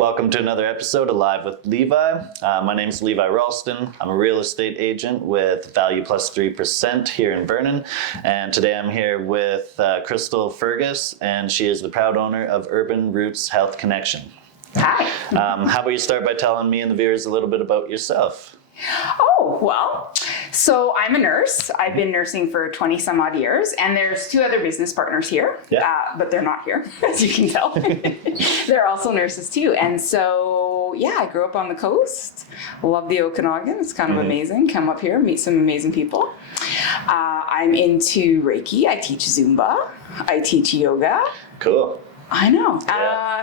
Welcome to another episode of Live with Levi. My name is Levi Ralston. I'm a real estate agent with Value Plus 3% here in Vernon. And today I'm here with Krystal Fergus, and she is the proud owner of Urban Roots Health Connection. Hi. How about you start by telling me and the viewers a little bit about yourself? Oh, well, so I'm a nurse. I've been nursing for 20 some odd years, and there's two other business partners here, but they're not here, as you can tell. They're also nurses too. And so, I grew up on the coast. Love the Okanagan. It's kind of amazing. Come up here, meet some amazing people. I'm into Reiki. I teach Zumba. I teach yoga. Cool. I know.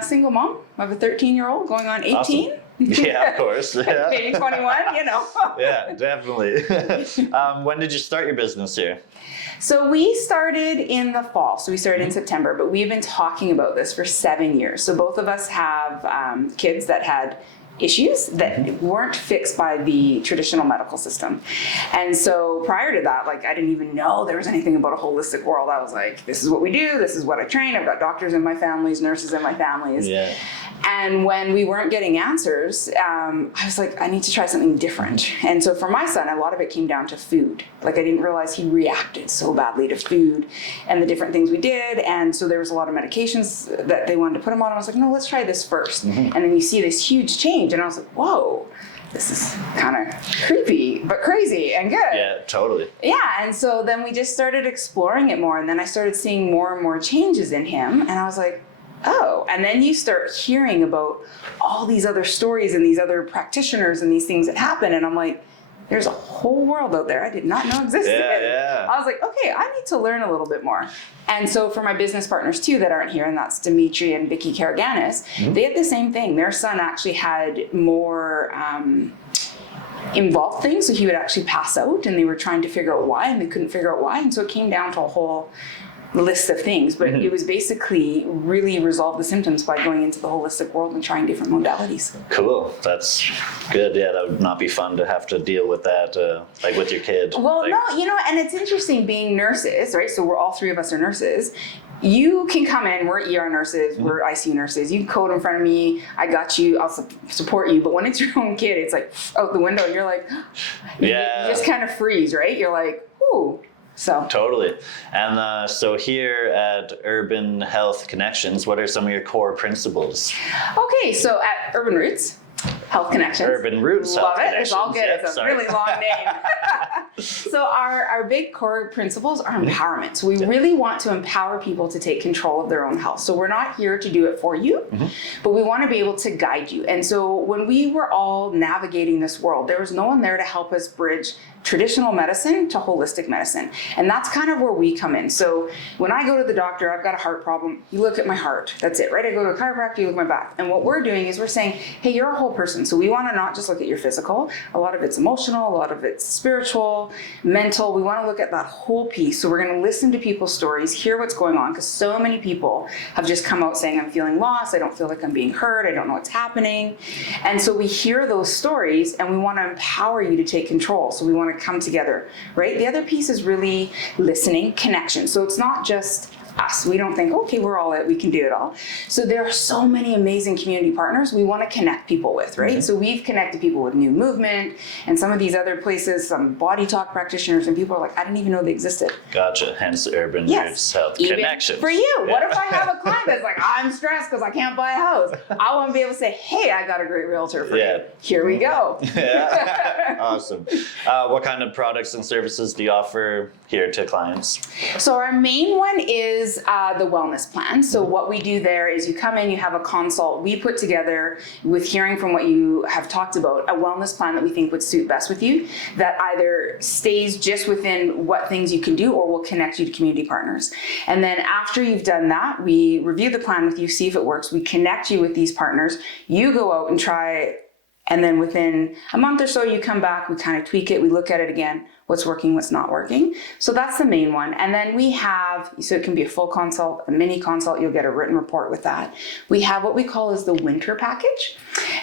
Single mom of a 13-year-old going on 18. Awesome. Yeah, of course. Yeah. Maybe 21, Yeah, definitely. When did you start your business here? So we started in the fall. So we started in September, but we've been talking about this for 7 years. So both of us have kids that had issues that weren't fixed by the traditional medical system. And so prior to that, I didn't even know there was anything about a holistic world. I was like, this is what we do. This is what I train. I've got doctors in my families, nurses in my families. Yeah. And when we weren't getting answers, I was like, I need to try something different. And so for my son, a lot of it came down to food. I didn't realize he reacted so badly to food and the different things we did. And so there was a lot of medications that they wanted to put him on. I was like, no, let's try this first. And then you see this huge change. And I was like, whoa, this is kind of creepy, but crazy and good. Yeah, totally. Yeah, and so then we just started exploring it more. And then I started seeing more and more changes in him. And I was like, oh, and then you start hearing about all these other stories and these other practitioners and these things that happen. And I'm like, there's a whole world out there I did not know existed. Yeah. I was like, okay, I need to learn a little bit more. And so for my business partners too that aren't here, and that's Demetri and Vicki, they had the same thing. Their son actually had more involved things. So he would actually pass out, and they were trying to figure out why, and they couldn't figure out why. And so it came down to a whole list of things, but it was basically really resolve the symptoms by going into the holistic world and trying different modalities. Cool. That's good. Yeah, that would not be fun to have to deal with that, with your kid. Well, no, and it's interesting being nurses, right? So we're all three of us are nurses. You can come in, we're ER nurses, we're ICU nurses. You can code in front of me, I got you, I'll support you. But when it's your own kid, it's like out the window, and you're like, you just kind of freeze, right? You're like, ooh. So totally. And so here at Urban Health Connections, what are some of your core principles? Okay, so at Urban Roots Health Connections. Urban Roots Health Connections. Love it. It's all good. It's a really long name. So our big core principles are empowerment. So we really want to empower people to take control of their own health. So we're not here to do it for you, but we want to be able to guide you. And so when we were all navigating this world, there was no one there to help us bridge traditional medicine to holistic medicine. And that's kind of where we come in. So when I go to the doctor, I've got a heart problem. You look at my heart. That's it, right? I go to a chiropractor, you look at my back. And what we're doing is we're saying, hey, you're a whole person. So we want to not just look at your physical. A lot of it's emotional, a lot of it's spiritual, mental. We want to look at that whole piece. So we're going to listen to people's stories, hear what's going on, because so many people have just come out saying, I'm feeling lost. I don't feel like I'm being heard. I don't know what's happening. And so we hear those stories, and we want to empower you to take control. So we want to come together, right? The other piece is really listening, connection. So it's not just us. We don't think, okay, we're all it, we can do it all. So there are so many amazing community partners we want to connect people with, right? So we've connected people with New Movement and some of these other places, some body talk practitioners, and people are like, I didn't even know they existed. Gotcha. Hence Urban Roots Health Connections. For you, what if I have a client that's like, I'm stressed because I can't buy a house? I want to be able to say, hey, I got a great realtor for you. Here we go. Awesome. What kind of products and services do you offer here to clients? So our main one is the wellness plan. So what we do there is you come in, you have a consult. We put together, with hearing from what you have talked about, a wellness plan that we think would suit best with you, that either stays just within what things you can do or will connect you to community partners. And then after you've done that, we review the plan with you, see if it works. We connect you with these partners. You go out and try, and then within a month or so, you come back, we kind of tweak it, we look at it again. What's working, what's not working. So that's the main one. And then we have, so it can be a full consult, a mini consult, you'll get a written report with that. We have what we call is the winter package.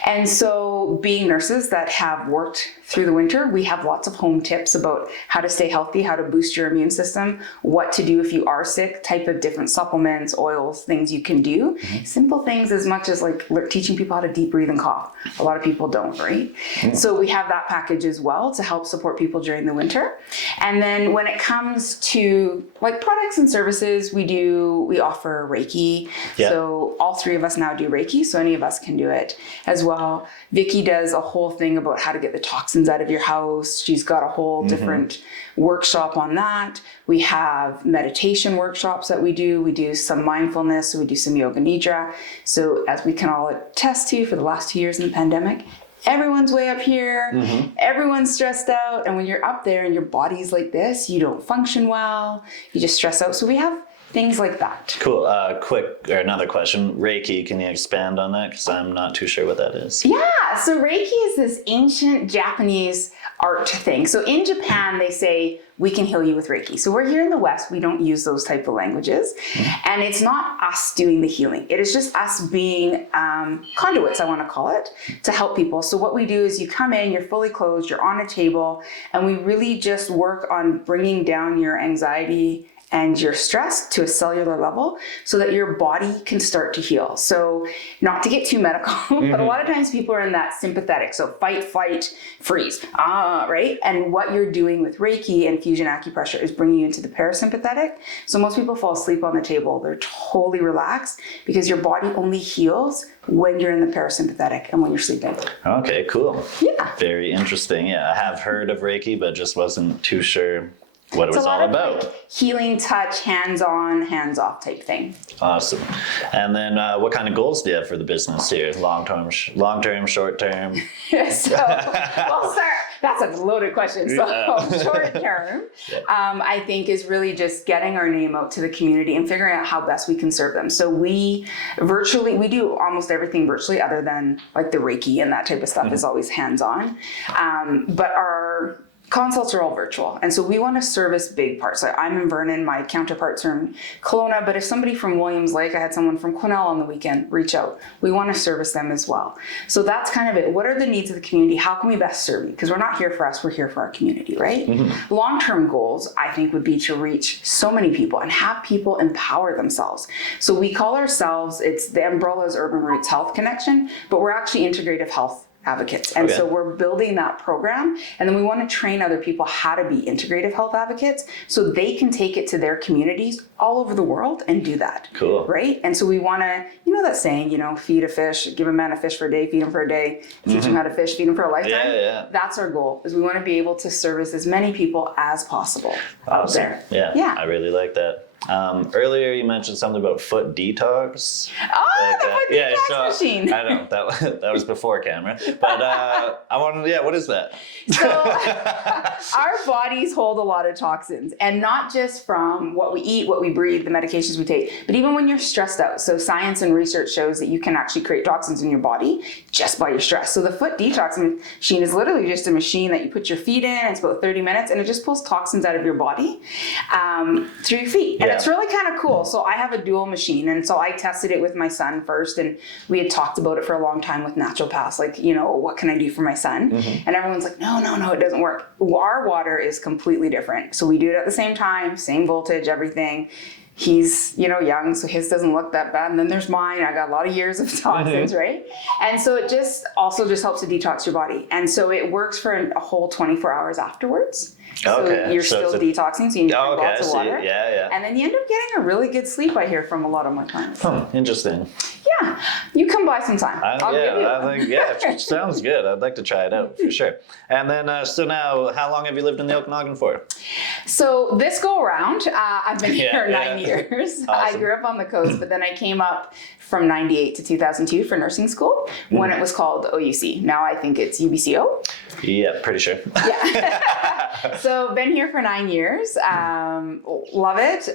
And so being nurses that have worked through the winter, we have lots of home tips about how to stay healthy, how to boost your immune system, what to do if you are sick, type of different supplements, oils, things you can do. Simple things as much as like teaching people how to deep breathe and cough. A lot of people don't, right? So we have that package as well to help support people during the winter. And then when it comes to like products and services, we offer Reiki. Yeah. So all three of us now do Reiki, so any of us can do it as well. Vicki does a whole thing about how to get the toxins out of your house. She's got a whole different workshop on that. We have meditation workshops that we do. We do some mindfulness. So we do some yoga nidra. So as we can all attest to for the last 2 years in the pandemic, everyone's way up here. Everyone's stressed out. And when you're up there and your body's like this, you don't function well. You just stress out. So we have things like that. Cool. Another question. Reiki, can you expand on that? Because I'm not too sure what that is. Yeah, so Reiki is this ancient Japanese art thing. So in Japan, they say, we can heal you with Reiki. So we're here in the West, we don't use those type of languages. And it's not us doing the healing. It is just us being conduits, I want to call it, to help people. So what we do is you come in, you're fully clothed, you're on a table, and we really just work on bringing down your anxiety and your stress to a cellular level so that your body can start to heal. So not to get too medical, but a lot of times people are in that sympathetic. So fight, flight, freeze, right? And what you're doing with Reiki and fusion acupressure is bringing you into the parasympathetic. So most people fall asleep on the table. They're totally relaxed because your body only heals when you're in the parasympathetic and when you're sleeping. Okay, cool. Yeah. Very interesting. Yeah, I have heard of Reiki, but just wasn't too sure what it was all about. Like healing touch, hands-on, hands-off type thing. Awesome. And then what kind of goals do you have for the business here? Long-term, short-term? Well, sir, that's a loaded question. So short-term, I think is really just getting our name out to the community and figuring out how best we can serve them. So we do almost everything virtually other than like the Reiki and that type of stuff is always hands-on. But our consults are all virtual. And so we want to service big parts. Like I'm in Vernon, my counterparts are in Kelowna, but if somebody from Williams Lake, I had someone from Quesnel on the weekend reach out, we want to service them as well. So that's kind of it. What are the needs of the community? How can we best serve you? Because we're not here for us, we're here for our community, right? Long-term goals, I think, would be to reach so many people and have people empower themselves. So we call ourselves, it's the umbrella's Urban Roots Health Connection, but we're actually integrative health advocates. And so we're building that program, and then we want to train other people how to be integrative health advocates so they can take it to their communities all over the world and do that. Cool. Right? And so we want to, you know that saying, feed a fish, give a man a fish for a day, feed him for a day, teach him how to fish, feed him for a lifetime. Yeah. That's our goal, is we want to be able to service as many people as possible out there. Yeah, I really like that. Earlier you mentioned something about foot detox. Oh, the foot detox machine. I know that was before camera, but I wanted, what is that? So our bodies hold a lot of toxins, and not just from what we eat, what we breathe, the medications we take, but even when you're stressed out. So science and research shows that you can actually create toxins in your body just by your stress. So the foot detox machine is literally just a machine that you put your feet in. It's about 30 minutes, and it just pulls toxins out of your body through your feet. And it's really kind of cool. So I have a dual machine, and so I tested it with my son first, and we had talked about it for a long time with naturopaths, like, what can I do for my son? And everyone's like, no, it doesn't work. Our water is completely different. So we do it at the same time, same voltage, everything. He's, young, so his doesn't look that bad. And then there's mine. I got a lot of years of toxins, right? And so it just helps to detox your body. And so it works for a whole 24 hours afterwards. So you're still detoxing, so you need lots of water. Yeah. And then you end up getting a really good sleep, I hear from a lot of my clients. Interesting. Yeah, you come by sometime. I'll give you. I think, it sounds good. I'd like to try it out for sure. And then, so now, how long have you lived in the Okanagan for? So this go around, I've been here 9 years. Awesome. I grew up on the coast, but then I came up from 98 to 2002 for nursing school when it was called OUC. Now I think it's UBCO. Yeah, pretty sure. Yeah. So been here for 9 years. Love it.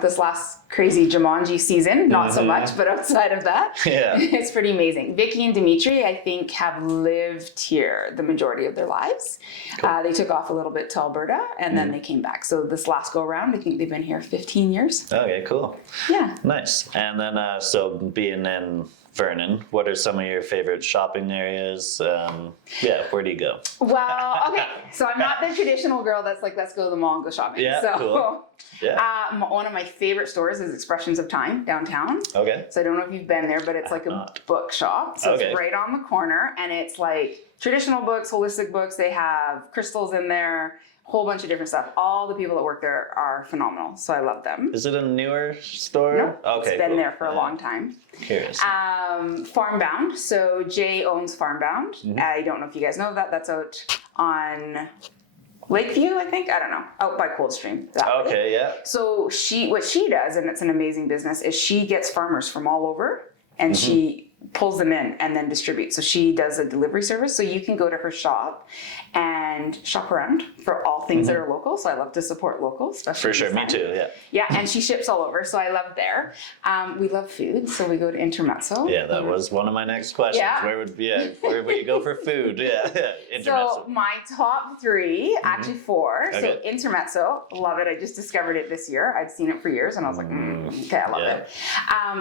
This last crazy Jumanji season, not so much, but outside of that, it's pretty amazing. Vicki and Demetri, I think, have lived here the majority of their lives. Cool. They took off a little bit to Alberta, and then they came back. So this last go around, I think they've been here 15 years. Okay, cool. Yeah. Nice. And then, so being in Vernon, what are some of your favorite shopping areas? Where do you go? Well, okay, so I'm not the traditional girl that's like, let's go to the mall and go shopping. Yeah, so, cool. Yeah. One of my favorite stores is Expressions of Time downtown. Okay. So I don't know if you've been there, but it's like a bookshop. So Okay. it's right on the corner, and it's like traditional books, holistic books. They have crystals in there, a whole bunch of different stuff. All the people that work there are phenomenal, so I love them. Is it a newer store? No, Okay, it's been cool. there for a long time. Curious. Farmbound. So Jay owns Farmbound. I don't know if you guys know that. That's out on Lakeview, I think. I don't know. Out by Coldstream. That way. Okay, yeah. So what she does, and it's an amazing business, is she gets farmers from all over and she pulls them in and then distributes. So she does a delivery service. So you can go to her shop and shop around for all things that are local. So I love to support locals, especially For sure, this me time. too, yeah. Yeah, and she ships all over, so I love there. We love food, so we go to Intermezzo. Yeah, that was one of my next questions. Yeah. Where would you go for food? Yeah, So Intermezzo. my top three, actually four. Okay. So Intermezzo, love it. I just discovered it this year. I'd seen it for years, and I was like, okay, I love it.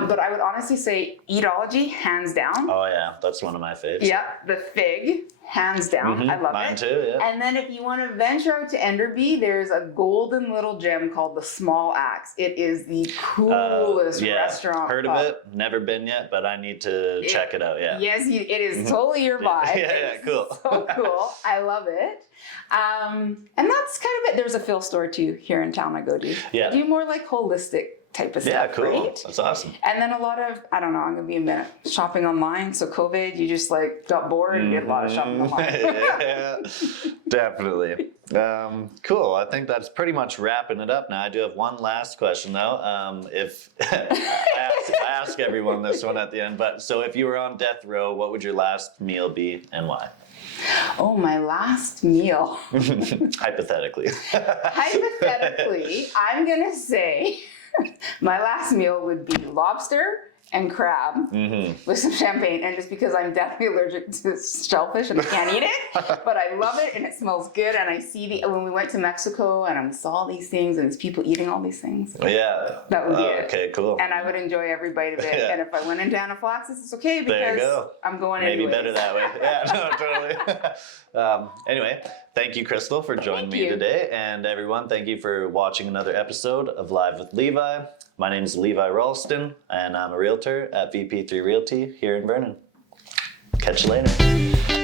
But I would honestly say Eatology, hands down. Oh yeah, that's one of my faves. Yep, the Fig, hands down. I love Mine it. too, yeah. And then if you want to venture out to Enderby, there's a golden little gem called the Small Axe. It is the coolest restaurant. Heard of it? Never been yet, but I need to check it out. Yeah. Yes, it is totally your vibe. Yeah, cool. So cool. I love it. And that's kind of it. There's a Phil store too here in town I go to. Yeah. I do more like holistic type of Yeah, stuff, cool. right? That's awesome. And then a lot of, I don't know, I'm going to be a minute, shopping online. So COVID, you just like got bored and did a lot of shopping online. Yeah, definitely. Cool. I think that's pretty much wrapping it up now. I do have one last question though. If I ask everyone this one at the end, but so if you were on death row, what would your last meal be and why? Oh, my last meal. Hypothetically. Hypothetically, I'm going to say my last meal would be lobster and crab with some champagne, and just because I'm deathly allergic to shellfish and I can't eat it, but I love it and it smells good, and I see when we went to Mexico and I saw these things and there's people eating all these things. Yeah. That would be it. Okay, cool. And I would enjoy every bite of it. Yeah. And if I went into anaphylaxis, it's okay There you because go. I'm going Maybe anyways. better that way. Yeah, no, totally. Anyway, thank you, Krystal, for joining me you. today. And everyone, thank you for watching another episode of Live with Levi. My name is Levi Ralston, and I'm a realtor at VP3 Realty here in Vernon. Catch you later.